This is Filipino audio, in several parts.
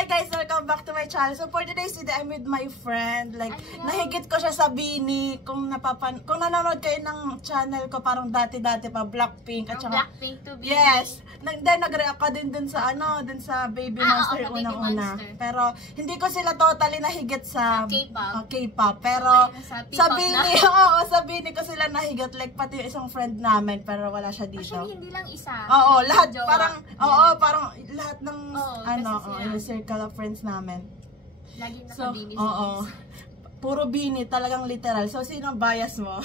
Hi guys! Welcome back to my channel. So for today's video, I'm with my friend. Like, nahigit ko siya sa Bini. Kung nanonood kayo ng channel ko, parang dati-dati pa, Blackpink. At saka, Blackpink to Bini. Yes! Then nag-react ka din dun sa, dun sa Baby Monster unang-una. Pero, hindi ko sila totally nahigit sa K-pop. Pero, sa Bini, sa Bini ko sila nahigit. Like, pati yung isang friend namin, pero wala siya dito. Actually, hindi lang isa. Oo, lahat, parang lahat ng, yung circle of friends namin. Lagi naka-Bini sa puro Bini, talagang literal. So, sino ang bias mo?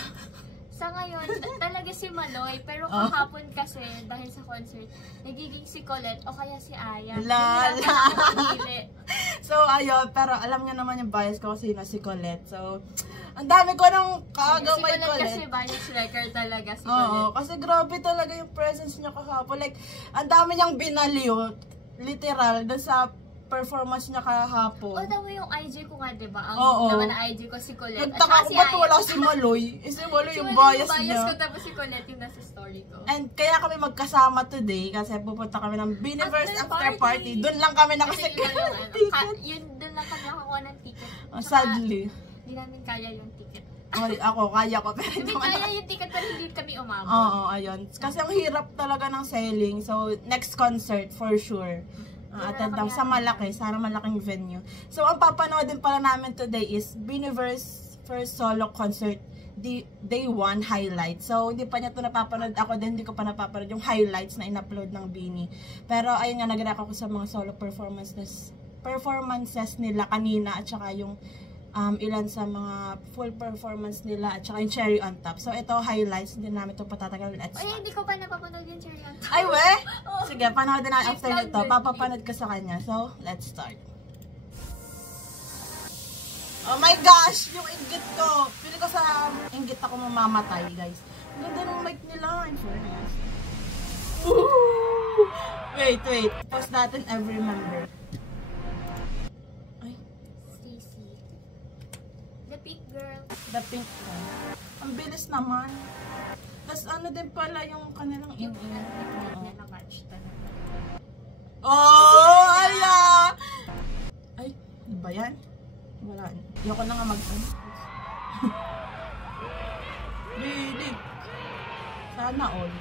Sa ngayon, talaga si Maloy. Pero kahapon kasi, dahil sa concert, nagiging si Colette o kaya si Aya. So, ayun. Pero alam niyo naman yung bias ko kasi si Colette. So, ang dami ko ng kagamay Colette. Kasi bias wrecker talaga si Oo, Colette. kasi grabe talaga yung presence niya kahapon. Like, ang dami niyang binaliw. Literal, dun sa performance niya kahapon. O, tama yung IG ko nga, diba? Ang naman na IG ko si Colette. Nagtaka ko ba't wala si Maloy? Si Maloy yung bias niya. Ko, tapos si Colette yung nasa story ko. And kaya kami magkasama today kasi pupunta kami ng Biniverse after party. Doon lang kami nakasakay ng ticket. Doon lang kami nakakuha ng ticket. Sadly. Hindi namin kaya yung ticket. Ako, kaya ko. Pero hindi kaya yung ticket pero hindi kami umabot. Oo, ayun. Kasi ang hirap talaga ng selling. So, next concert for sure. Attend lang sa malaki, sana malaking venue. So, ang papanoodin pala namin today is Biniverse first solo concert day 1 highlight. So, hindi pa niya ito napapanood. Ako din, hindi ko pa napapanood yung highlights na in-upload ng Bini. Pero, ayun nga, nag-react ako sa mga solo performances nila kanina at saka yung ilan sa mga full performance nila at saka yung Cherry on Top. So, ito highlights. Hindi namin ito patatagalin. Ay, hindi ko pa napapanood yung Cherry on Top. Ay, we? Sige, panoodin na after nito. Papapanood ka sa kanya. So, let's start. Oh my gosh! Yung inggit ko. Pili ko sa inggit ako mamamatay, guys. Ang ganda ng mic nila. In fairness. Wait. Pause natin every member. The pink one. Ang bilis naman. Tapos ano din pala yung kanilang in-ear. Na match talaga. Oh! Ala! Ay, ano ba yan? Wala. Ayoko na nga mag-ano. Really? Sana all.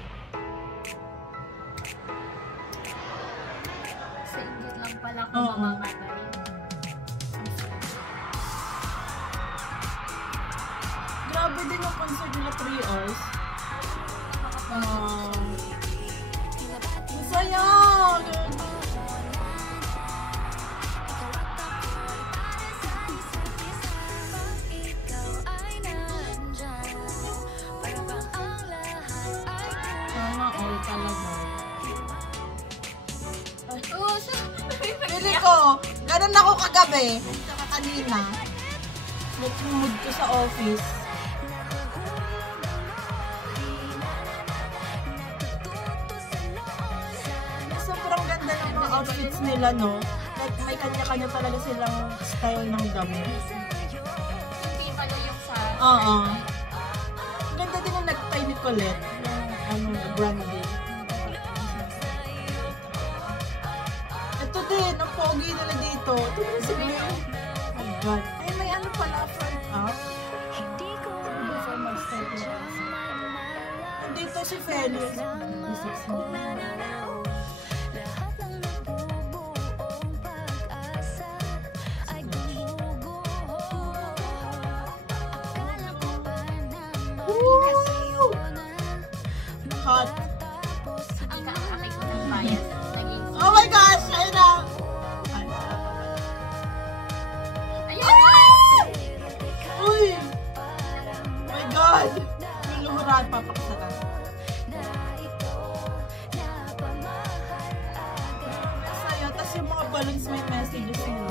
Sa inggit lang pala kung mamamatay. Grabe din yung concert nila 3 hours. Masaya! Sana all talaga. Pili ko, ganun ako kagabi. Saka kanina. Nag-mood ko sa office. Outfits nila, no? Like, may kanya-kanya talaga silang style ng damit. Hindi pala yung sa... Oo. Ganda din yung nagtay ni Colette. Yung, branding. Ito din, ang pogi nila dito. Ito din si May. Oh God. Ay, may ano pala, front up. Dito si Felix. Hot. Ang kakakay ko ng bias. Oh my gosh! Ayun na! Ayun! Uy! Oh my God! Yung lumuraan, papakasara. Masaya. Tapos yung mga balloons may messages nila.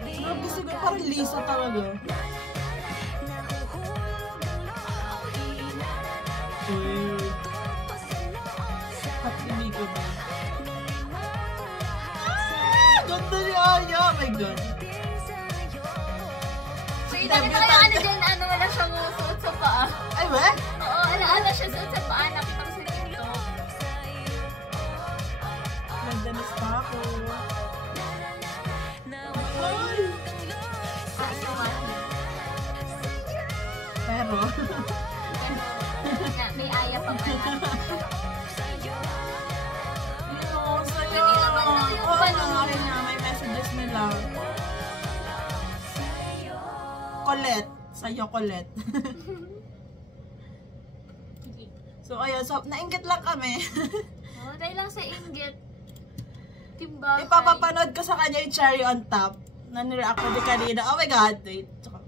Grabe siguro, parang Lisa talaga. Ganda ni Aya! Oh my God! So, itanong ko yung ano dyan, wala siyang suot sa paa. Ay, ba? Oo, ano siya suot sa paa. Nakita ko sa dito. Ganda ni Stako. Pero may aya pa ba na? Oo, sa'yo. Pwede naman daw yung Oo, balon. nga, may messages nila. Colette. Sa'yo, Colette. So, ayun. So, nainggit lang kami. Dahil lang sa inggit. Timbangay. Ipapapanood ko sa kanya yung cherry on top. Na nireact ko din kanina. Oh my God. Wait. Tsaka.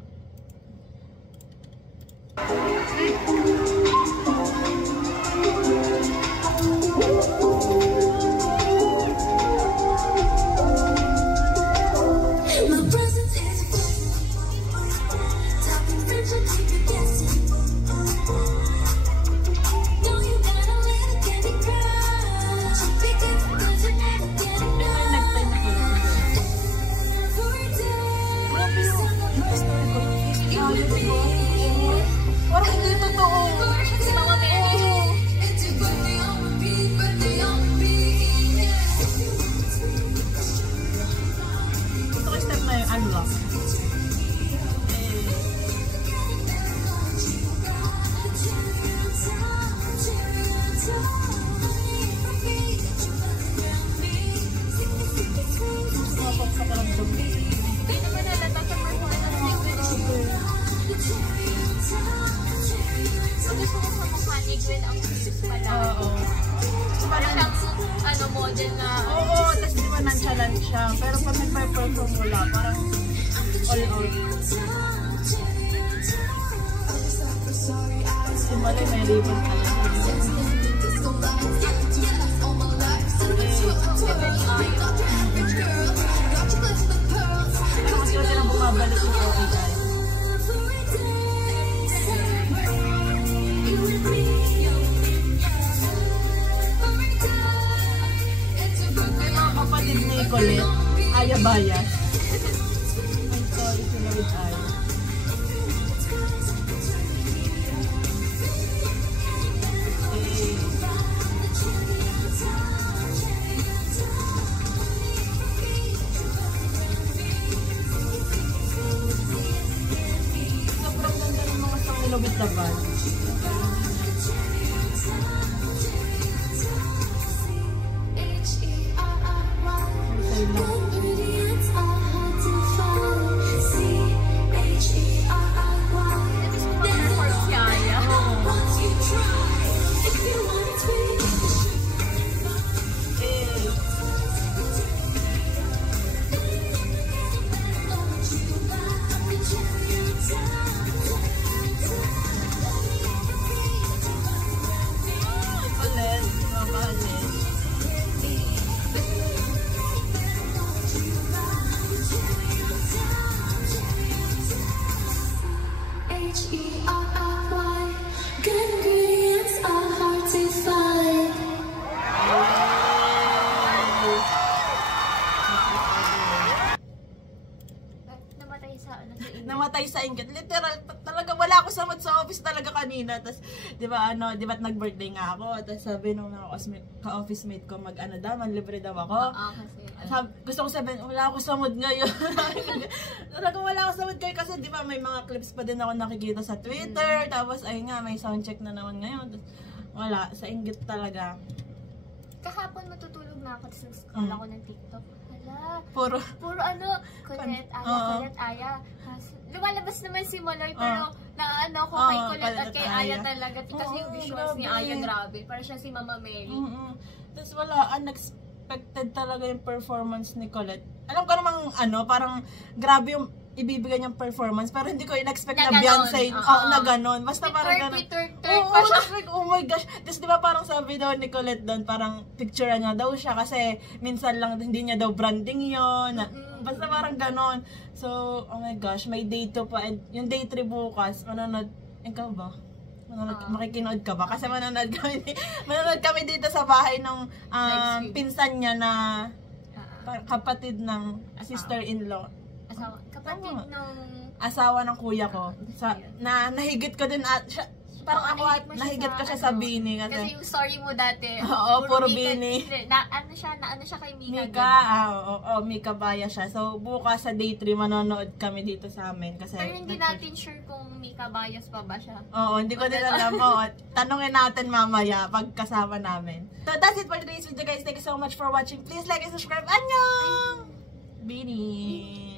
Parang hindi totoo. Si Mama Mary. Gusto ko step na yung unlock. Hindi naman nalata sa performance ni Gwen. Gusto ko sa mukha ni Gwen ang sis pala. Oo. Parang siyang model na. Oo, tapos di ba nonchalant siya. Pero pag nag-perform wala, parang all out. Si Malay may ribbon talaga. Pero mas yun na bumabalik yung okay guys. May mga kapatid ni Colette, Aya Bayas. I'm sorry, sila with Aya. Sobrang ganda ng mga sang nilobit na band. Gusto ko mag-perform si Aya. Colette, mga kahanin. H-E-R-R-Y. Good ingredients are hard to find. Namatay sa inggit. Namatay sa inggit. Literal, talaga wala ako samad sa office talaga kanina. Tapos, di ba nag-birthday nga ako. Tapos sabi nung mga ka-office mate ko, daw, manlibre daw ako. Kasi. Gusto ko sabihin, wala ako samad ngayon. Talagang wala ako samad kayo kasi di ba may mga clips pa din ako nakikita sa Twitter. Tapos ayun nga, may soundcheck na naman ngayon. Tapos, wala, sa inggit talaga. Kahapon matutulog na ako, tapos scroll ako ng TikTok. Hala, Puro, puro Colette, Aya, Oo. Colette, Aya. Lumalabas naman si Maloy, pero naano ko Oo, kay Colette at Colette kay at Aya Aya. talaga. Kasi Oo, yung visuals ni grabe. Aya, grabe. Para siya si Mama Mary. Tapos wala, unexpected talaga yung performance ni Colette. Alam ko namang parang grabe yung ibibigay niyang performance, pero hindi ko in-expect na Na ganon, Beyonce, oo. na ganon. Basta parang ganon. Twerk Oo, pa siya. tapos like, oh my gosh. Tapos di ba parang sabi daw ni Colette doon, parang picture niya daw siya kasi minsan lang hindi niya daw branding yon. Basta parang ganon. So, oh my gosh, may day 2 pa. And yung day 3 bukas, manonood. Ikaw ba? Makikinood ka ba? Kasi manonood kami dito sa bahay ng pinsan niya na kapatid ng sister-in-law. Kapatid nung Asawa ng kuya ko. Na nahigit ko din at siya. Parang ako at nahigit ko siya sa Bini Kasi kasi. yung story mo dati. Oo, puro Mika- Bini. Ano siya kay Mika, Mika, diba? Mika Baya siya. So, bukas sa day 3, manonood kami dito sa amin. Kasi, Pero hindi natin sure kung Mika Bias pa ba siya. Oo, hindi ko din alam. Oo, tanungin natin mamaya pag kasama namin. So, that's it for today's video, guys. Thank you so much for watching. Please like and subscribe. Annyeong! Bini!